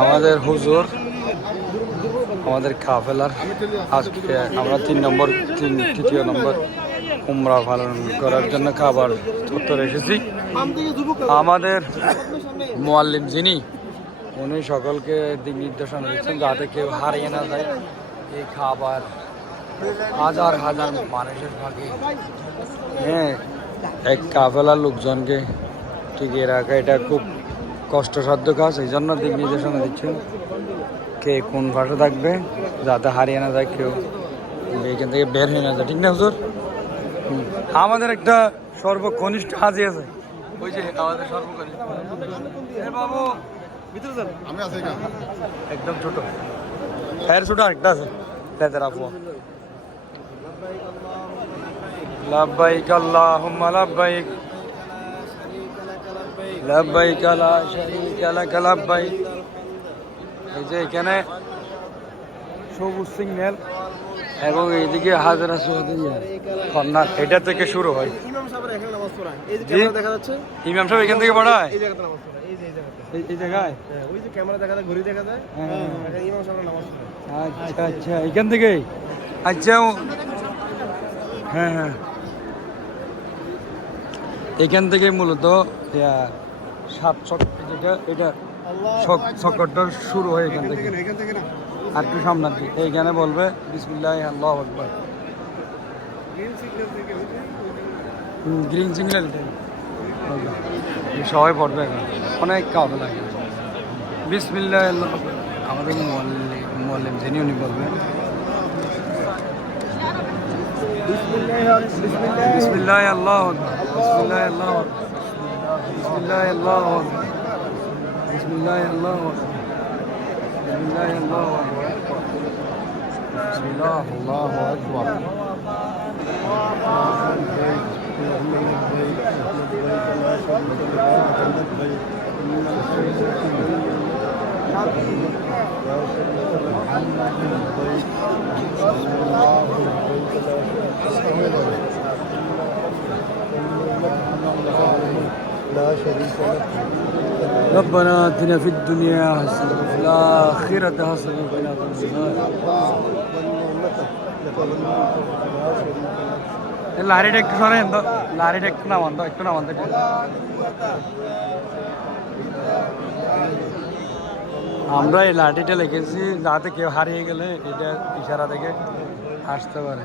আমাদের হুজুর, আমাদের কাফেলার, আজকে আমরা তিন নম্বর, তিন তৃতীয় নম্বর উমরা পালন করার জন্য খাবার উত্তর এসেছি। আমাদের মোয়াল্লিম যিনি, উনি সকলকে দিক নির্দেশনা দিচ্ছেন যাতে কেউ হারিয়ে না যায় এই খাবার। হাজার হাজার মানুষের ভাগে। হ্যাঁ এক কাফেলার লোকজনকে টিকিয়ে রাখা, এটা খুব কষ্টসাধ্য কাজ এই জন্য দিক নির্দেশনা দিচ্ছেন কে কোন ভাষা থাকবে যাতে হারিয়ে না যায় কেউ। এখান থেকে বের হয়ে না যায় ঠিক না হুজুর? আমাদের একটা সর্বকনিষ্ঠ হাজি আছে। ওই যে আমাদের সর্বকনিষ্ঠ। বাবু ভিতরে যান। আমি আছি একদম ছোট। এর ছোট একটা আছে। লেদার আপু লাব্বাইক আল্লাহুম্মা লাব্বাইক। লাব্বাইক লা শারীকা লাক লাব্বাইক এই যে এখানে সবুজ সিগন্যাল এবং এইদিকে হাজারা কন্যা এটা থেকে শুরু হয়। ইমাম সাহেব এখান থেকে পড়ায়? এই জায়গায়? হ্যাঁ, ওই যে ক্যামেরা দেখা যায় ঘড়ি দেখা যায়। হ্যাঁ। ইমাম নামাজ আচ্ছা আচ্ছা এখান থেকে? আচ্ছা হ্যাঁ হ্যাঁ। এখান থেকে মূলত সাত চক যেটা এটা সকরটা শুরু হয় এখান থেকে। আর একটু সামনের দিকে। এইখানে বলবে, বিসমুল্লাহ, আল্লাহ আকবর। গ্রিন সিগন্যাল সবাই পড়বে এখন। অনেক কাউকে লাগে। বিসমিল্লা আমাদের মোয়াল্লিম মোয়াল্লিম যিনি উনি বলবেন। বিসমিল্লাহ, আল্লাহ বিসমিল্লাহ, আল্লাহ بسم الله الله أكبر. بسم الله الله أكبر. بسم الله الله أكبر. بسم الله الله أكبر. لبيك اللهم ربنا آتنا في الدنيا حسنة وفي الآخرة حسنة وقنا عذاب النار লারিটা একটু সরেন তো লারিটা একটু নামান তো একটু নামান তো একটু। আমরা এই লাঠিটা লিখেছি যাতে কেউ হারিয়ে গেলে এটা ইশারা থেকে আসতে পারে